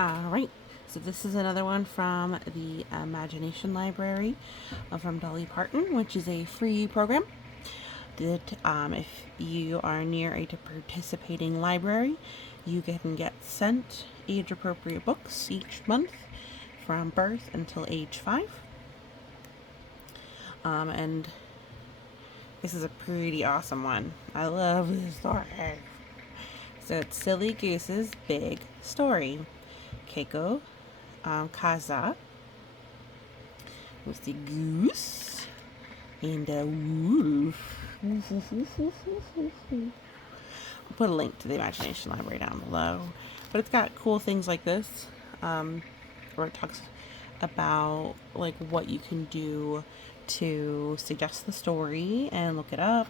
Alright, so this is another one from the Imagination Library from Dolly Parton, which is a free program that if you are near a participating library, you can get sent age-appropriate books each month from birth until age 5. And this is a pretty awesome one. I love this story. So it's Silly Goose's Big Story. Keiko Kasza with the goose and the wolf. I'll put a link to the Imagination Library down below. But it's got cool things like this, where it talks about like what you can do to suggest the story and look it up.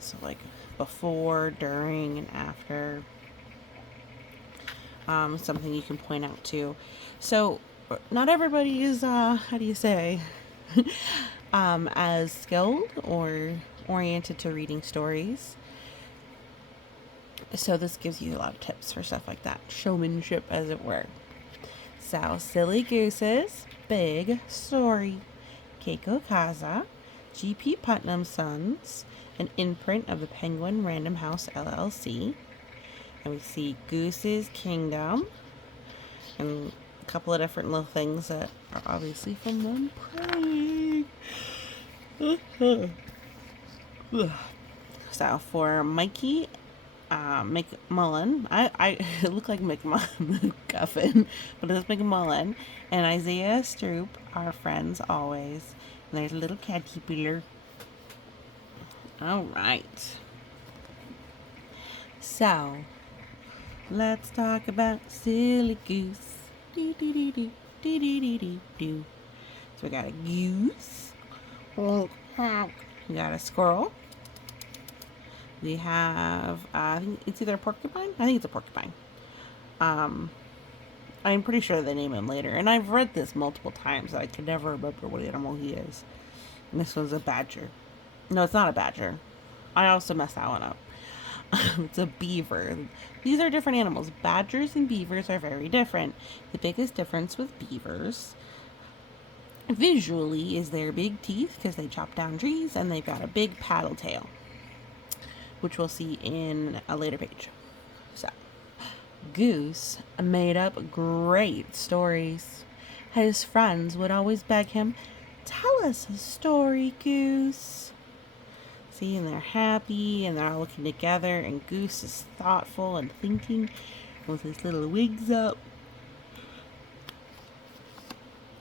So like before, during, and after. Something you can point out too. So not everybody is how do you say as skilled or oriented to reading stories. So this gives you a lot of tips for stuff like that, showmanship as it were. So Silly Goose's Big Story, Keiko Kasza, G.P. Putnam Sons, an imprint of the Penguin Random House LLC. And we see Goose's Kingdom, and a couple of different little things that are obviously from them praying. So for Mikey McMullen, I look like McGuffin, but it's McMullen, and Isaiah Stroop are friends always. And there's a little caterpillar. All right. So let's talk about Silly Goose. Do, do, do, do, do, do, do, do. So we got a goose. We got a squirrel. We have, I think it's either a porcupine. I think it's a porcupine. I'm pretty sure they name him later. And I've read this multiple times. I can never remember what animal he is. And this one's a badger. No, it's not a badger. I also messed that one up. It's a beaver. These are different animals. Badgers and beavers are very different. The biggest difference with beavers visually is their big teeth, because they chop down trees, and they've got a big paddle tail, which we'll see in a later page. So Goose made up great stories. His friends would always beg him, "Tell us a story, Goose." See, and they're happy, and they're all looking together, and Goose is thoughtful and thinking with his little wigs up.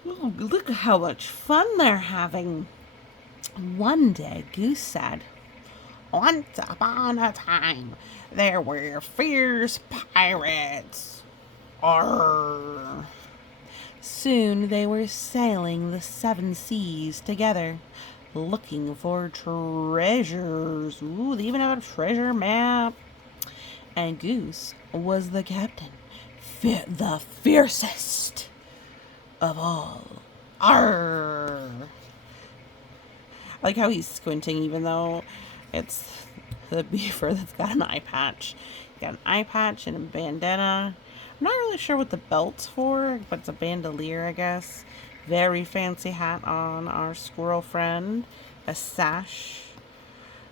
Oh, look at how much fun they're having. One day, Goose said, "Once upon a time, there were fierce pirates. Arr." Soon they were sailing the 7 seas together, looking for treasures. Ooh, they even have a treasure map. And Goose was the captain, the fiercest of all. Arr! I like how he's squinting, even though it's the beaver that's got an eye patch. He's got an eye patch and a bandana. I'm not really sure what the belt's for, but it's a bandolier, I guess. Very fancy hat on our squirrel friend. A sash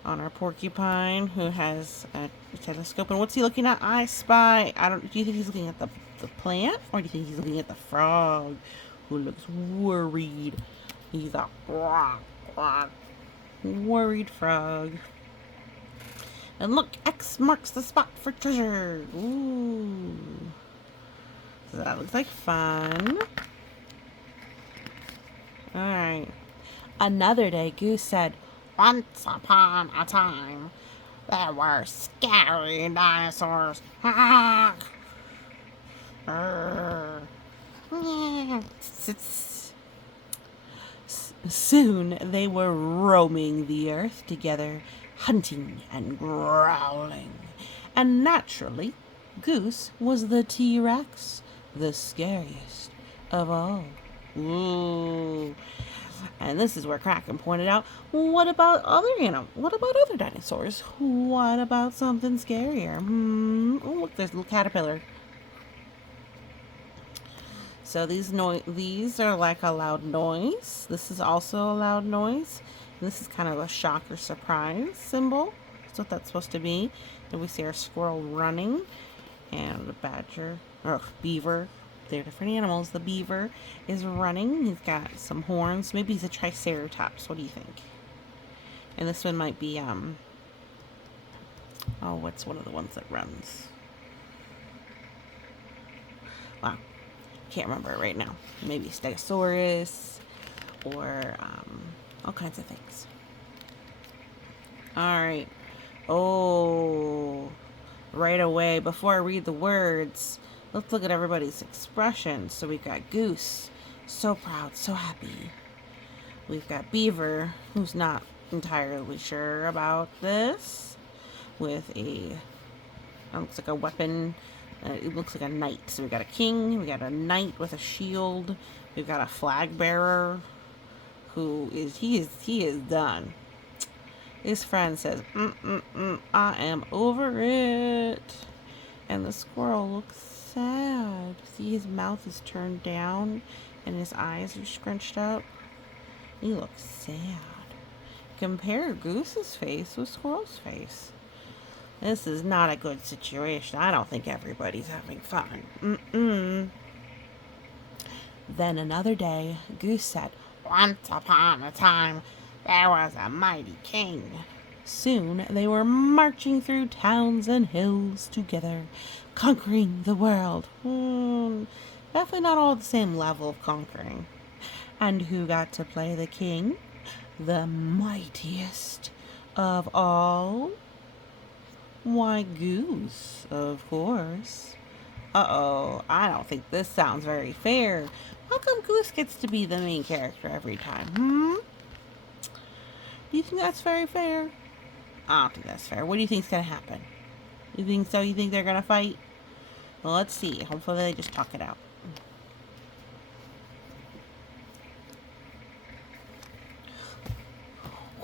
on our porcupine, who has a telescope. And what's he looking at? I spy. Do you think he's looking at the plant? Or do you think he's looking at the frog, who looks worried? He's a worried frog. And look, X marks the spot for treasure. Ooh. So that looks like fun. Alright. Another day, Goose said, "Once upon a time, there were scary dinosaurs. Soon they were roaming the earth together, hunting and growling. And naturally, Goose was the T-Rex, the scariest of all. Ooh. And this is where Kraken pointed out, what about other animals? What about other dinosaurs? What about something scarier? Oh, look, there's a little caterpillar. So these are like a loud noise. This is also a loud noise. And this is kind of a shock or surprise symbol. That's what that's supposed to be. Then we see our squirrel running, and the badger or beaver. They're different animals. The beaver is running. He's got some horns. Maybe he's a triceratops. What do you think? And this one might be oh, what's one of the ones that runs? Wow, can't remember it right now. Maybe Stegosaurus or all kinds of things. All right. Oh, right away, before I read the words, let's look at everybody's expressions. So we've got Goose, so proud, so happy. We've got Beaver, who's not entirely sure about this, with a, looks like a weapon. It looks like a knight. So we got a king, we got a knight with a shield, we've got a flag bearer, who is, he is done. His friend says, I am over it. And the squirrel looks sad. See, his mouth is turned down and his eyes are scrunched up. He looks sad. Compare Goose's face with Squirrel's face. This is not a good situation. I don't think everybody's having fun. Then another day, Goose said, once upon a time, there was a mighty king. Soon they were marching through towns and hills together, conquering the world. Definitely not all the same level of conquering. And who got to play the king? The mightiest of all? Why, Goose, of course. Uh-oh, I don't think this sounds very fair. How come Goose gets to be the main character every time, Do you think that's very fair? I don't think that's fair. What do you think's gonna happen? You think so? You think they're gonna fight? Well, let's see. Hopefully they just talk it out.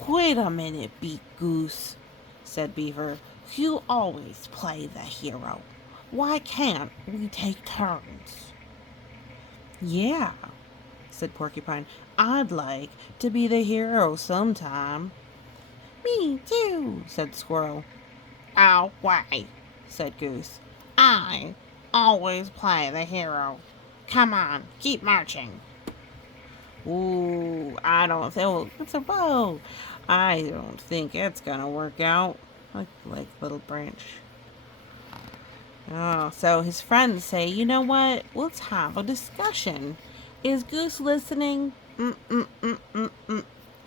Wait a minute, Beak Goose, said Beaver. You always play the hero. Why can't we take turns? Yeah, said Porcupine. I'd like to be the hero sometime. Me too, said Squirrel. Oh, wait, said Goose. I always play the hero. Come on, keep marching. Ooh, I don't think it's a bow. I don't think it's gonna work out. Like little branch. Oh, so his friends say, you know what? Let's have a discussion. Is Goose listening?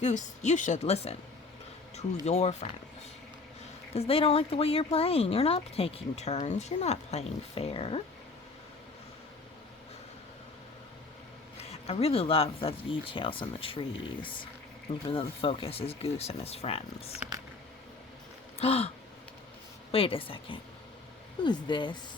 Goose, you should listen to your friends. Because they don't like the way you're playing. You're not taking turns. You're not playing fair. I really love the details in the trees, even though the focus is Goose and his friends. Wait a second. Who's this?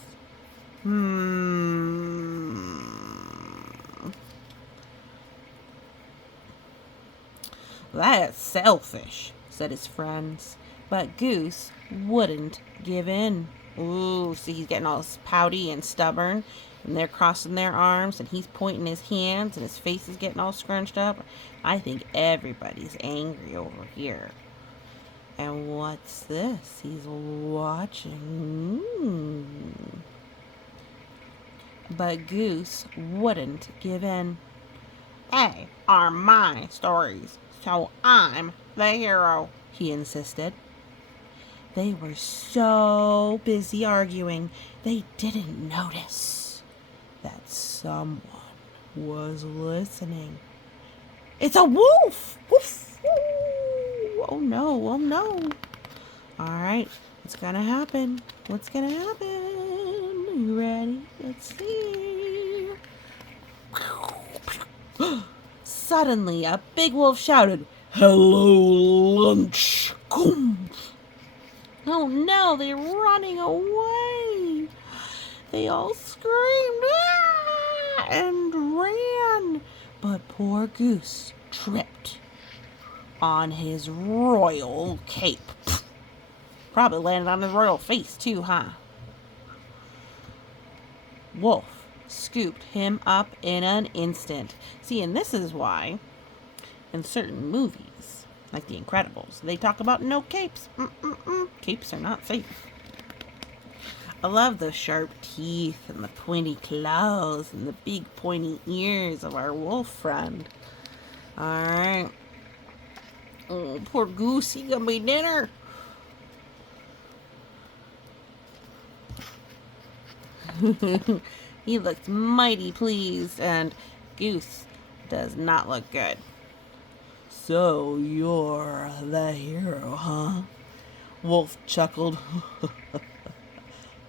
That's selfish, said his friends. But Goose wouldn't give in. Ooh, see, he's getting all pouty and stubborn, and they're crossing their arms, and he's pointing his hands, and his face is getting all scrunched up. I think everybody's angry over here. And what's this? He's watching. But Goose wouldn't give in. They are my stories, so I'm the hero, he insisted. They were so busy arguing, they didn't notice that someone was listening. It's a wolf! Woof! Oh no, oh no. Alright, what's gonna happen? What's gonna happen? You ready? Let's see. Suddenly, a big wolf shouted, "Hello, lunch!" Oh no, they're running away. They all screamed and ran. But poor Goose tripped on his royal cape. Probably landed on his royal face too, huh? Wolf scooped him up in an instant. See, and this is why in certain movies, like The Incredibles, they talk about no capes. Capes are not safe. I love the sharp teeth and the pointy claws and the big pointy ears of our wolf friend. Alright. Oh, poor Goose, he gonna be dinner. He looks mighty pleased, and Goose does not look good. So you're the hero, huh? Wolf chuckled.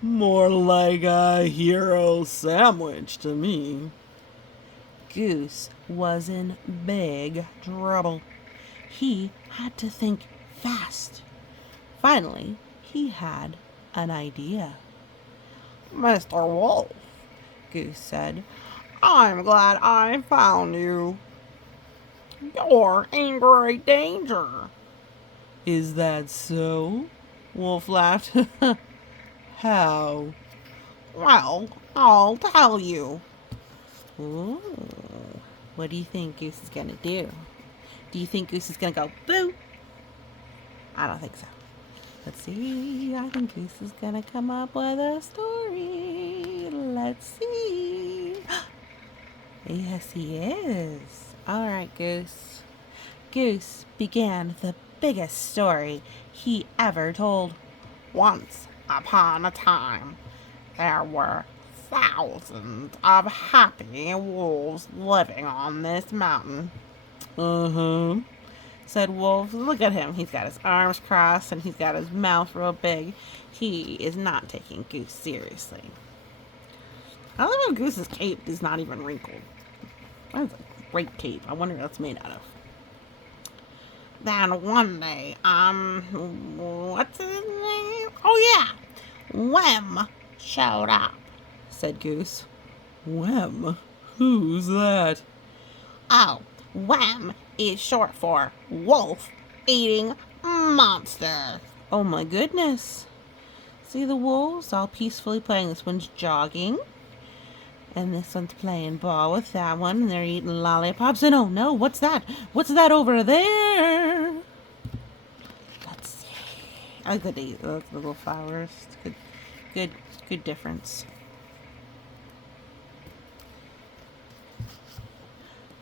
More like a hero sandwich to me. Goose was in big trouble. He had to think fast. Finally, he had an idea. Mr. Wolf, Goose said, I'm glad I found you. You're in great danger. Is that so? Wolf laughed. How? Well, I'll tell you. Ooh. What do you think Goose is gonna do? Do you think Goose is gonna go boo? I don't think so. Let's see. I think Goose is gonna come up with a story. Let's see. Yes, he is. All right, Goose. Goose began the biggest story he ever told. Once upon a time, there were thousands of happy wolves living on this mountain. Said Wolf. Look at him. He's got his arms crossed and he's got his mouth real big. He is not taking Goose seriously. I love how Goose's cape is not even wrinkled. That's a great cape. I wonder what it's made out of. Then one day, what's his name? Oh yeah, Wem showed up, said Goose. Wem? Who's that? Oh, Wem is short for wolf-eating monster. Oh my goodness. See the wolves all peacefully playing. This one's jogging. And this one's playing ball with that one. And they're eating lollipops. And oh no, what's that? What's that over there? Let's see. I like the little flowers. Good difference.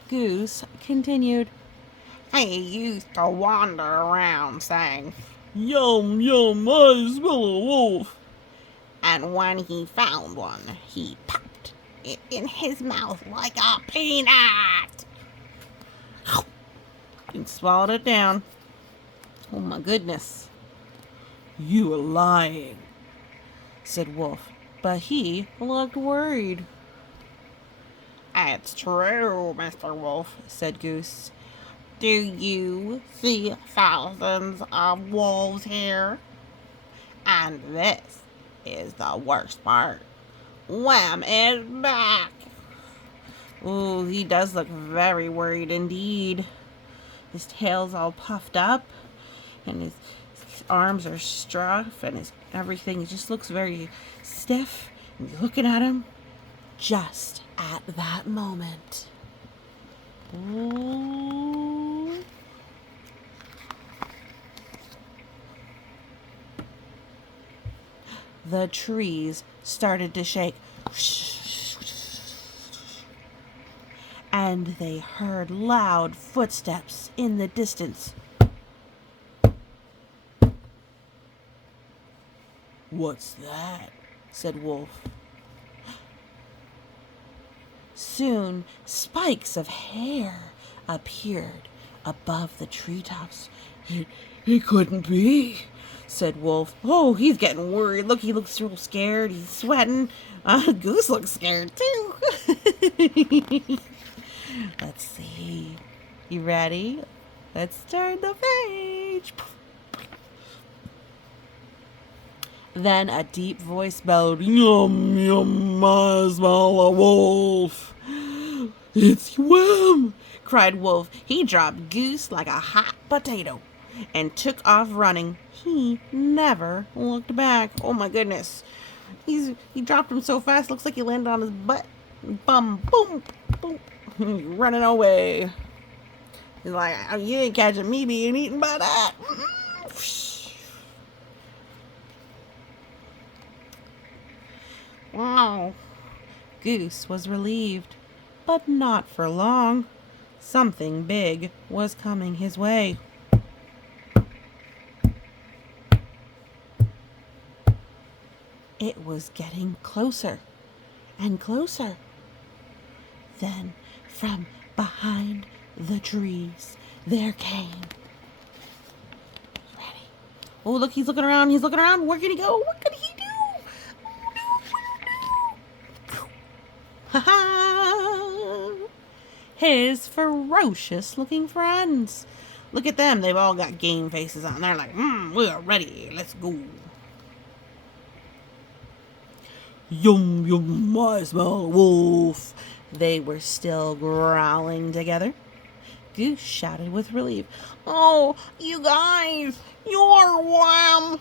Goose continued. He used to wander around saying, Yum, yum, I smell a wolf. And when he found one, he popped it in his mouth like a peanut. And swallowed it down. Oh my goodness. You are lying, said Wolf, but he looked worried. It's true, Mr. Wolf, said Goose. Do you see thousands of wolves here? And this is the worst part. Wham is back. Ooh, he does look very worried indeed. His tail's all puffed up, and his arms are stiff, and his everything just looks very stiff. And you're looking at him just at that moment. Ooh. The trees started to shake. And they heard loud footsteps in the distance. What's that? Said Wolf. Soon, spikes of hair appeared above the treetops. It couldn't be, said Wolf. Oh, he's getting worried. Look, he looks real scared. He's sweating. Goose looks scared, too. Let's see. You ready? Let's turn the page. Then a deep voice bellowed, Yum, yum, I smell a wolf. It's Wham, cried Wolf. He dropped Goose like a hot potato and took off running. He never looked back. Oh my goodness. He dropped him so fast, looks like he landed on his butt. Bum, boom, boom. He's running away. He's like, you ain't catching me being eaten by that. Wow. Goose was relieved, but not for long. Something big was coming his way. It was getting closer and closer. Then, from behind the trees, there came. Ready? Oh, look, he's looking around. He's looking around. Where can he go? What can he do? Ha ha! His ferocious looking friends. Look at them. They've all got game faces on. They're like, we're ready. Let's go. Yum, yum, I smell a wolf. They were still growling together. Goose shouted with relief. Oh, you guys, you're warm.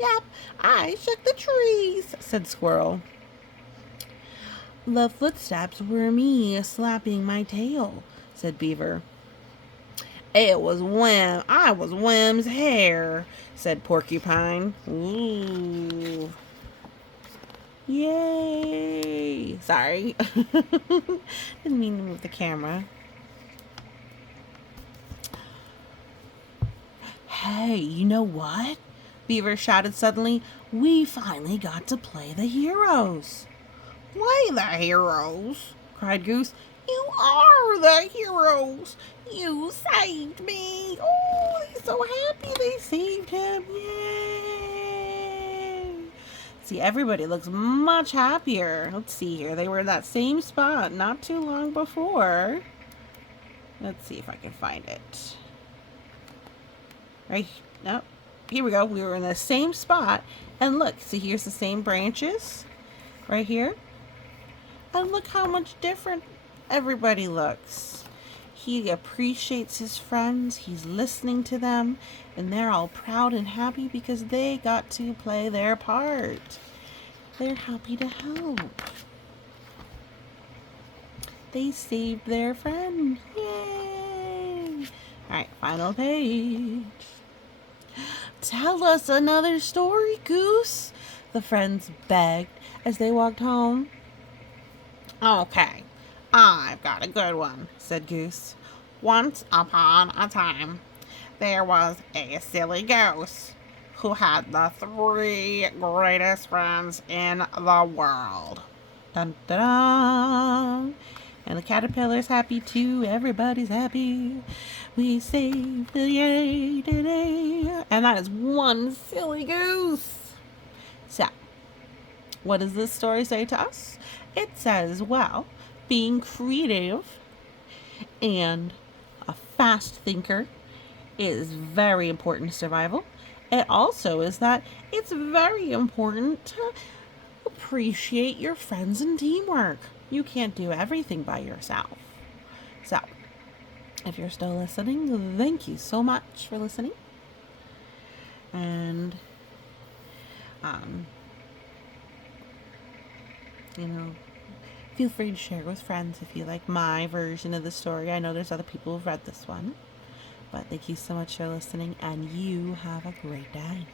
Yep, I shook the trees, said Squirrel. The footsteps were me slapping my tail, said Beaver. It was Wim. I was Wim's hair, said Porcupine. Ooh. Yay! Sorry. Didn't mean to move the camera. Hey, you know what? Beaver shouted suddenly. We finally got to play the heroes. Play the heroes? Cried Goose. You are the heroes. You saved me. Oh, he's so happy they saved him. Yay! See, everybody looks much happier. Let's see here. They were in that same spot not too long before. Let's see if I can find it. Right? No. Here we go. We were in the same spot. And look, see, here's the same branches. Right here. And look how much different everybody looks. He appreciates his friends. He's listening to them. And they're all proud and happy because they got to play their part. They're happy to help. They saved their friend. Yay! Alright, final page. Tell us another story, Goose, the friends begged as they walked home. Okay, I've got a good one, said Goose. Once upon a time, there was a silly goose who had the 3 greatest friends in the world. Dun, dun, dun. And the caterpillar's happy too. Everybody's happy. We saved the day today. And that is one silly goose. So, what does this story say to us? It says, well, being creative and a fast thinker is very important to survival. It also is that it's very important to appreciate your friends and teamwork. You can't do everything by yourself. So, if you're still listening, thank you so much for listening. And, feel free to share with friends if you like my version of the story. I know there's other people who've read this one. But thank you so much for listening, and you have a great day.